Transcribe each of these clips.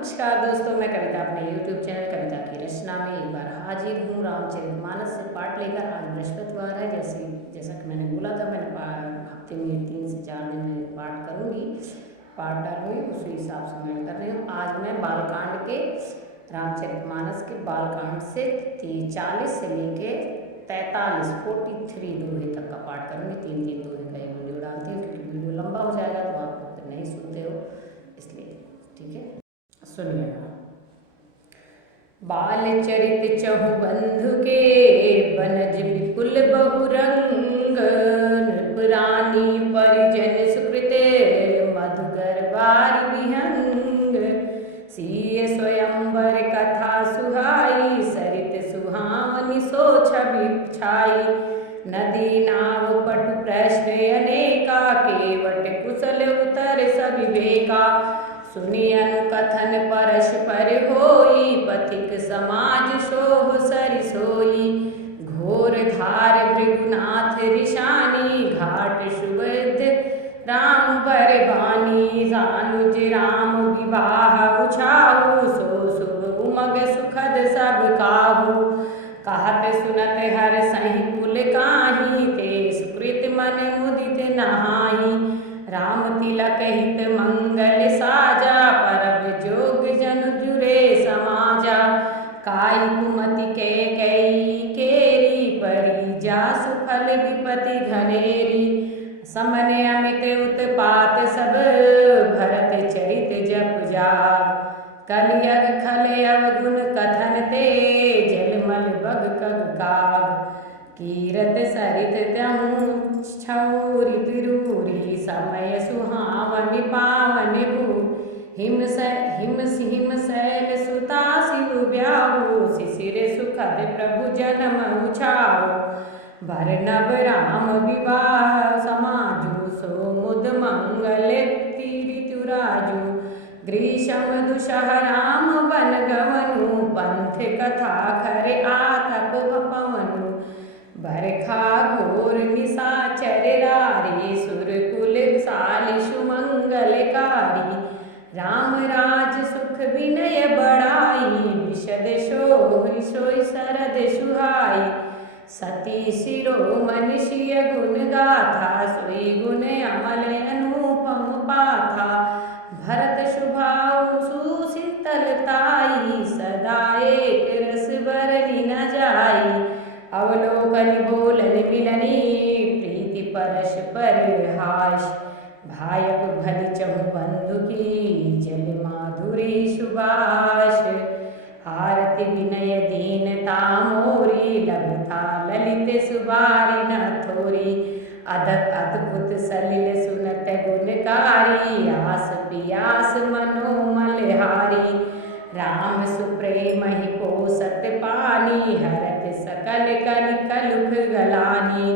नमस्कार दोस्तों, मैं कविता अपने YouTube चैनल कविता की रचना में एक बार हाजिर हूँ रामचरितमानस से पाठ लेकर। आज बृहस्पतिवार है, जैसा कि मैंने बोला था, मैंने हफ्ते में 3 से 4 दिन में पाठ करूँगी, पाठ डालूंगी, उसी हिसाब से मैं कर रही हूँ। आज मैं बालकांड के रामचरितमानस के बालकांड से 40 से लेके 43 दोहे तक का पाठ करूँगी। 3 दोहे का एक वीडियो डालती हूँ, क्योंकि वीडियो लंबा हो जाएगा तो आप फिर नहीं सुनते हो, इसलिए। ठीक है, सुनिएगा। बाल चरित चहु बंधु के बनज विपुल बहुरंग, नृपरानी परिजन सुकृते मधुकर बार विहंग। सीय स्वयंवर कथा सुहाई, सरित सुहावनी सो छवि छाई। नदी नाव पटु प्रश्न अनेका, केवट कुशल उतर सविवेका। सुनि अनुकथन परस्पर होई, पथिक समाज शोभ सरि सोई। घोर धार भृगुनाथ ऋषानी, घाट सुबुध राम बरबानी। सानुज राम विवाह उछाहु, सो शुभ उमग सुखद सब काहू। कहत सुनत हर सहि कुल काही, ते सुकृत मन मुदित नहाई। राम तिलक हित मंगल साजा, परब जोग जन जुरे समाजा। काई कुमति के कई केरी, परी जासु फल विपति घनेरी। समन अमित उत्पात सब, भरत चरित जप जाग। कलियग खल अवगुण कथन ते, जलमल बग कग काग। कीरत सरित त्यहु छौरि पिरूरी, समय सुहावन पावन भू। हिम शैल सुता शिव ब्याहु, शिशिर सुखद प्रभु जन्म उछाहु। भरनव राम विवाह समाजु, सो मुद मंगल ऋतुराजु। ग्रीष्म दुसह राम वन गवनु, पंथ कथा खर आतप पवनु। बरखा घोर निशाचर रारी, सुरकुल साली सुमंगलकारी। राम राज सुख विनय बढ़ाई, विशद सोई सोई शरद सुहाई। सती शिरोमणि सिय गुण गाथा, सोई गुण अमल अनुपम पाथा। भरत शुभाऊ सुशीतलताई, सदा एक रस बरनी न जाई। अवलोकन बोलन मिलनी, प्रीति परस्पर हास। भायक भली चहु बंधु की, जल माधुरी सुबास। आरती विनय दीनता मोरी, लघुता ललित सुबारी न थोरी। अद्भुत सलिल सुनत गुणकारी, आस पियास मनोमल हारी। राम सुप्रेम ही पोसत पानी, हरत सकल कल कलुख गलानी।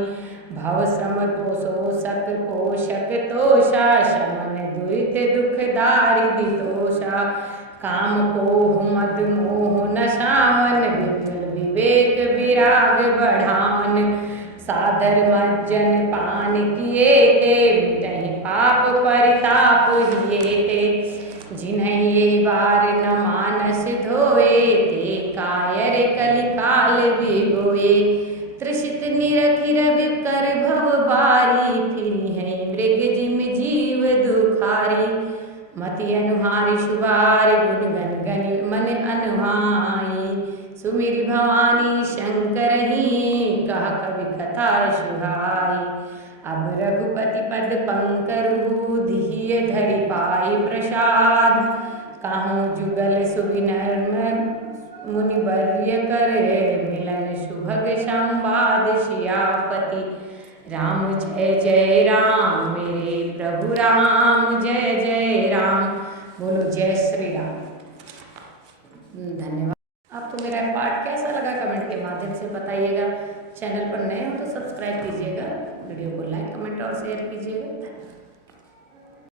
भव सम पोषक पोषक तोषा, शमन दुरित दुख दारिद्र तोषा। काम कोह मद मोह नशावन, विपुल विवेक विराग बढ़ावन। सादर मज्जन पान किए ते, मिटहि पाप परिताप हिए ते। जिन्हैं ये बार न मानस धोए, ते कायर कलिकाल बिगोए। तृषित निरखिर विकर भव बारी, फिरिहैं मृग जिम जीव दुखारी। मति अनुहारी शुभार, गुण गन गनि मन अनुहाई। सुमिर भवानी शंकर ही, कह कवि कथा सुहाई। अब रघुपति पद पंकरु, धीय धरि पाई प्रसाद। कहूँ जुगल सुविनम्र मुनिवर्य करे, मिलन सुभग संवाद सियापति। राम जय जय राम, मेरे प्रभु राम जय जय राम। बोलो जय श्री राम। धन्यवाद। आपको मेरा पाठ कैसा लगा कमेंट के माध्यम से बताइएगा। चैनल पर नए हो तो सब्सक्राइब कीजिएगा, वीडियो को लाइक कमेंट और शेयर कीजिएगा।